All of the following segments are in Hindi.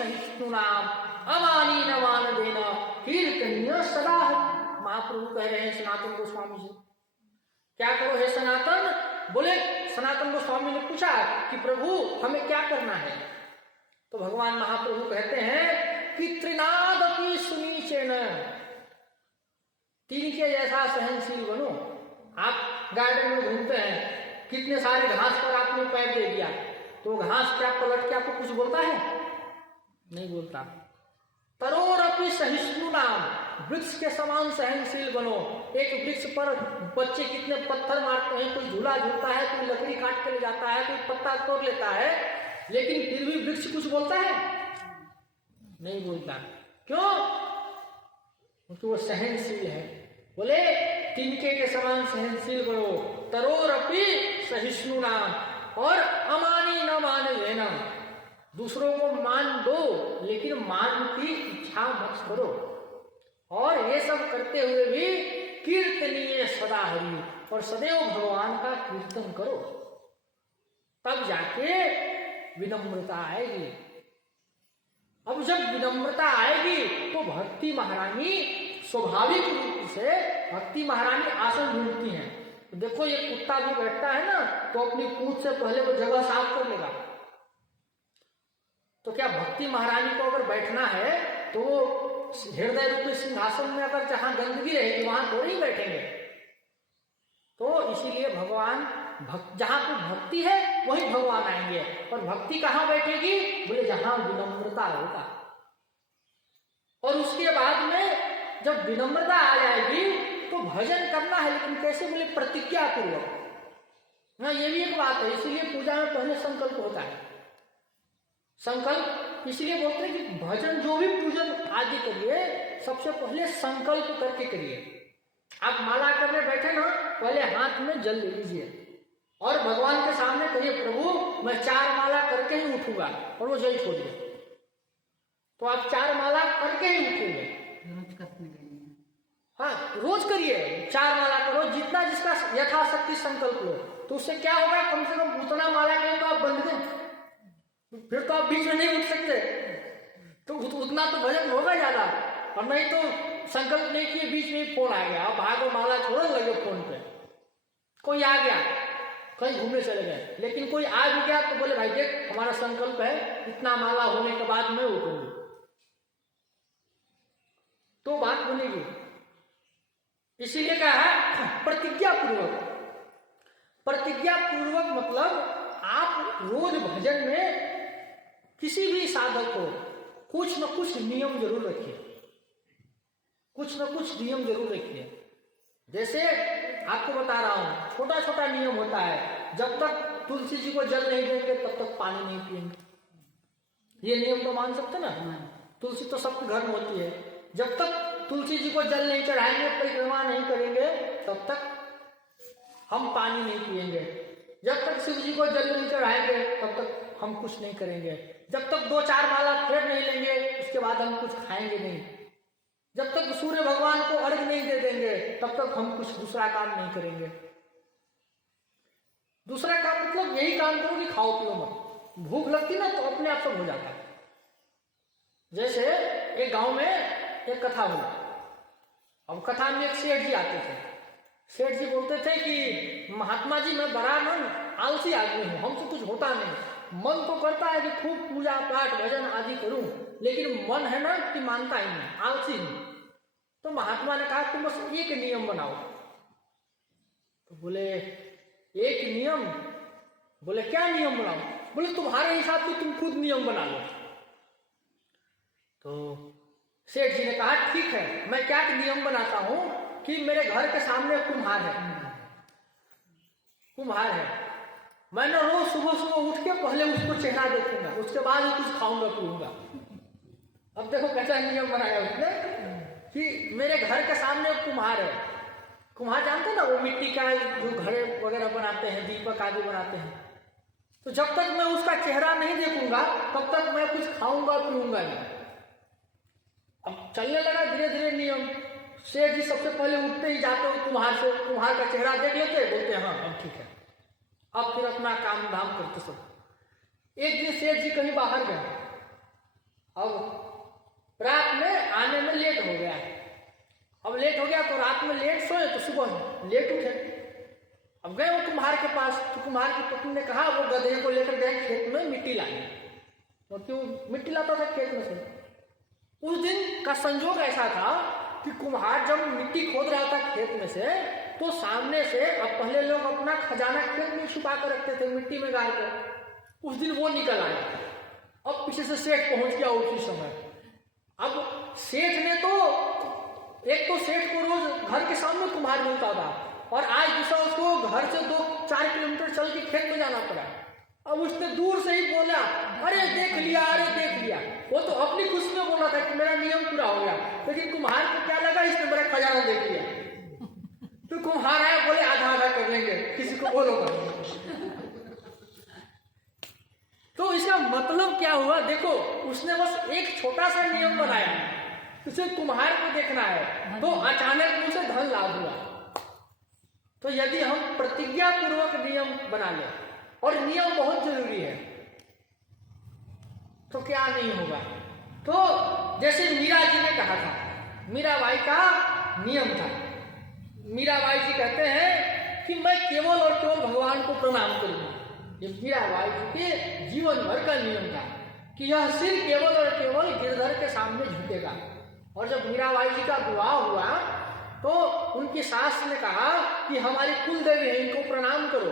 सहिष्णुनाम अमानी न मान देना कीर्तनीय सदा। महाप्रभु कह रहे हैं सनातन गोस्वामी जी, क्या करो हे सनातन? बोले सनातन गोस्वामी ने पूछा कि प्रभु हमें क्या करना है? तो भगवान महाप्रभु कहते हैं कि त्रिनादपि सुनीचेन, तीन के जैसा सहनशील बनो। आप गार्डन में घूमते हैं, कितने सारे घास पर आपने पैर दे दिया, तो घास क्या पलट के आपको कुछ बोलता है? नहीं बोलता। तरोरपि सहिष्णुनाम, वृक्ष के समान सहनशील बनो। एक वृक्ष पर बच्चे कितने पत्थर मारते हैं, कोई झूला झूलता है, कोई लकड़ी काट के ले जाता है, कोई पत्ता तोड़ लेता है, लेकिन फिर भी वृक्ष कुछ बोलता है? नहीं बोलता। क्यों? क्योंकि वो सहनशील है। बोले तिनके के समान सहनशील बनो, तरोरपि सहिष्णुनाम, और अमानी न मान लेना, दूसरों को मान दो लेकिन मान की इच्छा मत करो। और ये सब करते हुए भी कीर्तनीय सदा हरि, और सदैव भगवान का कीर्तन करो, तब जाके विनम्रता आएगी। अब जब विनम्रता आएगी तो भक्ति महारानी स्वाभाविक रूप से, भक्ति महारानी आसन ढूंढती हैं। तो देखो ये कुत्ता भी बैठता है ना, तो अपनी पूंछ से पहले वो जगह साफ कर लेगा। तो क्या भक्ति महारानी को अगर बैठना है तो वो हृदय रूपी सिंहासन में अगर जहां गंदगी रहेगी वहां थोड़ी ही बैठेंगे। तो इसीलिए भगवान जहां पर भक्ति है वही भगवान आएंगे। और भक्ति कहाँ बैठेगी? बोले जहां विनम्रता होगा। और उसके बाद में जब विनम्रता आ जाएगी तो भजन करना है, लेकिन कैसे? बोले प्रतिज्ञा पूर्वक। हाँ, ये भी एक बात है। इसीलिए पूजा में पहले संकल्प होता है। संकल्प इसलिए बोलते हैं कि भजन जो भी पूजन आदि करिए, सबसे पहले संकल्प करके करिए। आप माला करने बैठे ना, पहले हाथ में जल ले लीजिए और भगवान के सामने कहिए, प्रभु मैं 4 माला करके ही उठूंगा, और वो जल छोड़िए। तो आप 4 माला करके ही उठेंगे। रोज करने के लिए, हाँ, रोज करिए, 4 माला करो, जितना जिसका यथाशक्ति संकल्प लो। तो उससे क्या होगा? कम से कम उतना माला करें तो आप बंद दें, फिर तो आप बीच में नहीं उठ सकते, तो उतना तो भजन होगा ज्यादा। और नहीं तो संकल्प नहीं किए, बीच में फोन आ गया, आप भागो माला छोड़ो, लगे फोन पे। कोई आ गया, कहीं घूमने चले गए, लेकिन कोई आ भी गया तो बोले भाई देख हमारा संकल्प है इतना माला होने के बाद मैं उठूंगी, तो बात बनेगी। इसीलिए क्या है? प्रतिज्ञा पूर्वक। प्रतिज्ञा पूर्वक मतलब आप रोज भजन में किसी भी साधक को कुछ न कुछ नियम जरूर रखिए, कुछ न कुछ नियम जरूर रखिए। जैसे आपको बता रहा हूं, छोटा छोटा नियम होता है। जब तक तुलसी जी को जल नहीं देंगे तब तक पानी नहीं पिएंगे। ये नियम तो मान सकते ना? तुलसी तो सबके घर में होती है। जब तक तुलसी जी को जल नहीं चढ़ाएंगे, परिक्रमा नहीं करेंगे, तब तक हम पानी नहीं पिएंगे। जब तक शिव जी को जल नहीं चढ़ाएंगे तब तक हम कुछ नहीं करेंगे। जब तक 2-4 माला फेर नहीं लेंगे उसके बाद हम कुछ खाएंगे नहीं। जब तक सूर्य भगवान को अर्घ नहीं दे देंगे तब तक हम कुछ दूसरा काम नहीं करेंगे। दूसरा काम मतलब यही काम करो कि खाओ पियो मत। भूख लगती ना तो अपने आप सब हो जाता है। जैसे एक गांव में एक कथा हुई। अब कथा में एक सेठ जी आते थे। सेठ जी बोलते थे कि महात्मा जी मैं बड़ा मन आलसी आदमी हूं, हमसे कुछ होता नहीं। मन तो करता है कि खूब पूजा पाठ भजन आदि करूं, लेकिन मन है ना कि मानता ही नहीं, आलसी नहीं। तो महात्मा ने कहा तुम बस एक नियम बनाओ। तो बोले एक नियम? बोले क्या नियम बनाओ? बोले तुम्हारे हिसाब से तुम खुद नियम बना लो। तो सेठ जी ने कहा ठीक है, मैं क्या नियम बनाता हूं कि मेरे घर के सामने कुम्हार है, कुम्हार है। मैं ना रोज सुबह सुबह उठ के पहले उसको चेहरा देखूंगा, उसके बाद ही कुछ खाऊंगा पीऊंगा। अब देखो कैसा नियम बनाया उसने कि मेरे घर के सामने कुम्हार है। कुम्हार जानते ना, वो मिट्टी का जो घड़े वगैरह बनाते हैं, दीपक आदि बनाते हैं। तो जब तक मैं उसका चेहरा नहीं देखूंगा तब तक मैं कुछ खाऊंगा पीऊंगा नहीं। अब चलने लगा धीरे धीरे नियम। सेठ जी सबसे पहले उठते ही जाते हो कुम्हार से, कुम्हार का चेहरा देख लेते, बोलते हाँ अब ठीक है, अब फिर अपना काम धाम करते सब। एक दिन सेठ जी कहीं बाहर गए। अब रात में आने में लेट हो गया, अब लेट हो गया तो रात में लेट सोए तो सुबह लेट उठे। अब गए वो कुम्हार के पास, तो कुम्हार की पत्नी ने कहा वो गधे को लेकर गए खेत में मिट्टी लाने। तो क्यों मिट्टी लाता था खेत में से? उस दिन का संजोग ऐसा था कि कुम्हार जब मिट्टी खोद रहा था खेत में से, तो सामने से, अब पहले लोग अपना खजाना खेत में छुपा कर रखते थे मिट्टी में गाड़ कर, उस दिन वो निकल आया। अब पीछे से सेठ पहुंच गया उसी समय। अब सेठ ने तो, एक तो सेठ को रोज घर के सामने कुम्हार मिलता था, और आज दूसरा उसको घर से 2-4 किलोमीटर चल के खेत में जाना पड़ा। अब उसने दूर से ही बोला, अरे देख लिया, अरे देख लिया। वो तो अपनी खुशी में बोला था कि मेरा नियम पूरा हो गया, लेकिन कुम्हार को क्या लगा इसने मेरा खजाना देख लिया। तो कुम्हार आया, बोले आधा आधा कर लेंगे, किसी को बोलो कर। तो इसका मतलब क्या हुआ? देखो, उसने बस एक छोटा सा नियम बनाया, उसे कुम्हार को देखना है, तो अचानक उसे धन लाभ हुआ। तो यदि हम प्रतिज्ञा पूर्वक नियम बना लें, और नियम बहुत जरूरी है, तो क्या नहीं होगा? तो जैसे मीरा जी ने कहा था, मीराबाई का नियम था। मीराबाई जी कहते हैं कि मैं केवल और केवल भगवान को प्रणाम करूंगा। ये मीराबाई जी के जीवन भर का नियम था कि यह सिर केवल और केवल गिरधर के सामने झुकेगा। और जब मीराबाई जी का विवाह हुआ तो उनकी सास ने कहा कि हमारी कुल देवी है, इनको प्रणाम करो।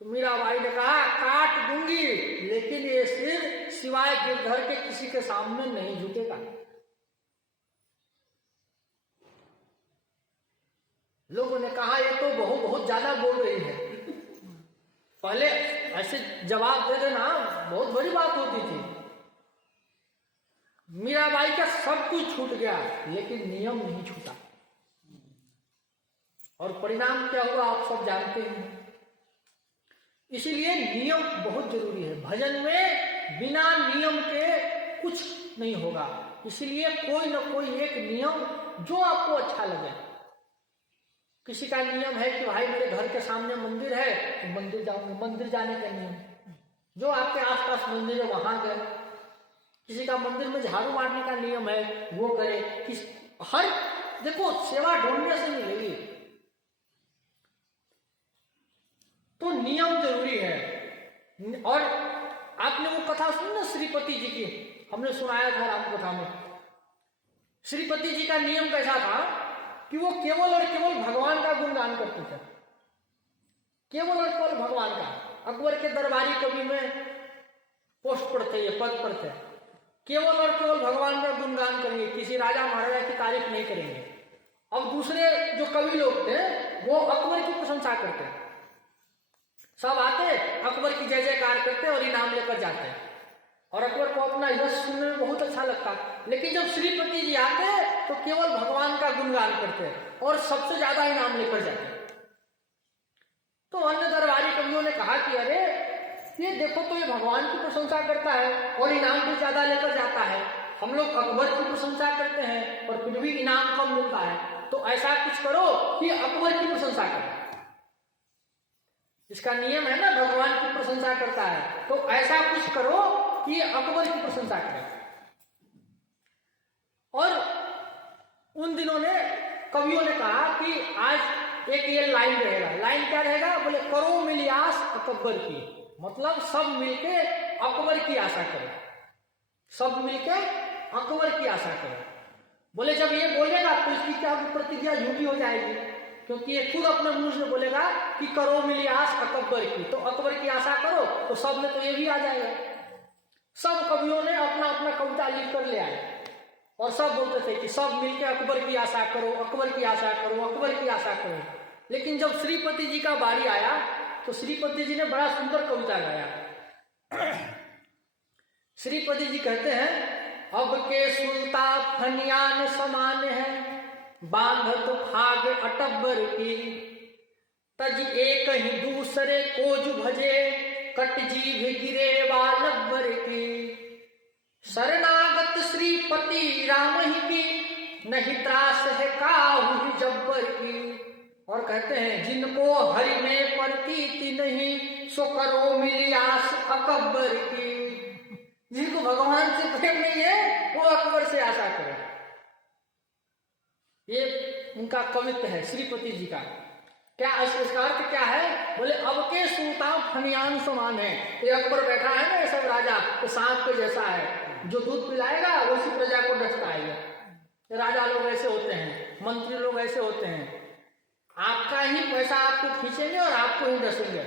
तो मीराबाई ने कहा काट दूंगी, लेकिन ये सिर सिवाय गिरधर के किसी के सामने नहीं झुकेगा। लोगों ने कहा ये तो बहुत ज्यादा बोल रही है। पहले ऐसे जवाब दे देना बहुत बड़ी बात होती थी। मीराबाई का सब कुछ छूट गया, लेकिन नियम नहीं छूटा, और परिणाम क्या हुआ आप सब जानते हैं। इसीलिए नियम बहुत जरूरी है। भजन में बिना नियम के कुछ नहीं होगा। इसलिए कोई ना कोई एक नियम जो आपको अच्छा लगे। किसी का नियम है कि भाई मेरे घर के सामने मंदिर है तो मंदिर जाऊंगे, मंदिर जाने का नियम, जो आपके आसपास मंदिर है वहां गए। किसी का मंदिर में झाड़ू मारने का नियम है, वो करे। हर देखो, सेवा ढूंढने से मिलेगी, तो नियम जरूरी है। और आपने वो कथा सुनी ना श्रीपति जी की, हमने सुनाया था राम कथा में। श्रीपति जी का नियम कैसा था कि वो केवल और केवल भगवान का गुणगान करते थे, केवल और केवल भगवान का। अकबर के दरबारी कवि में पोस्ट पढ़ते, ये पद पढ़ते, केवल और केवल भगवान का गुणगान करेंगे, किसी राजा महाराजा की तारीफ नहीं करेंगे। अब दूसरे जो कवि लोग थे वो अकबर की प्रशंसा करते, सब आते अकबर की जय जयकार करते और इनाम लेकर जाते, और अकबर को अपना यश सुनने में बहुत अच्छा लगता। लेकिन जब श्रीपति जी आते तो केवल भगवान का गुणगान करते और सबसे ज्यादा इनाम लेकर जाते। तो अन्य दरबारी कवियों ने कहा कि अरे ये देखो, तो ये भगवान की प्रशंसा करता है और इनाम भी ज्यादा लेकर जाता है, हम लोग अकबर की प्रशंसा करते हैं और फिर भी इनाम कम मिलता है। तो ऐसा कुछ करो कि अकबर की प्रशंसा करो। इसका नियम है ना, भगवान की प्रशंसा करता है, तो ऐसा कुछ करो कि अकबर की प्रशंसा करे। और उन दिनों ने कवियों ने कहा कि आज एक ये लाइन रहेगा। लाइन क्या रहेगा? बोले करो मिली आस अकबर की, मतलब सब मिलके अकबर की आशा करो, सब मिलके अकबर की आशा करो। बोले जब ये बोलेगा तो इसकी क्या प्रतिज्ञा झूठी हो जाएगी, क्योंकि ये खुद अपने मुंह से बोलेगा कि करो मिली आस अकबर की, तो अकबर की आशा करो, तो सब में तो ये भी आ जाएगा। सब कवियों ने अपना अपना कविता लिख कर ले आए और सब बोलते थे कि सब मिलकर अकबर की आशा करो, अकबर की आशा करो, अकबर की आशा करो। लेकिन जब श्रीपति जी का बारी आया तो श्रीपति जी ने बड़ा सुंदर कविता गाया। श्रीपति जी कहते हैं अब के सुनता फनियान समान है, बांध तो भाग अटब्बर की, तज एक ही दूसरे कोज भजे, कट जीभ गिरे वालब्बर की। शरणागत श्रीपति राम ही की, नहीं त्रास है काहू जब्बर की। और कहते हैं जिनको हरि में प्रतीति नहीं, सो करो मिली आस अकबर की। जिनको भगवान से प्रेम नहीं है वो अकबर से आशा करे। ये उनका कवित्व है श्रीपति जी का। क्या इसका अर्थ क्या है? बोले अब के सूता फनियान समान है। ये अकबर बैठा है ना, ये सब राजा तो सांप के जैसा है, जो दूध पिलाएगा उसी प्रजा को डसता आएगा। राजा लोग ऐसे होते हैं, मंत्री लोग ऐसे होते हैं, आपका ही पैसा आपको खींचेंगे और आपको ही डसेंगे।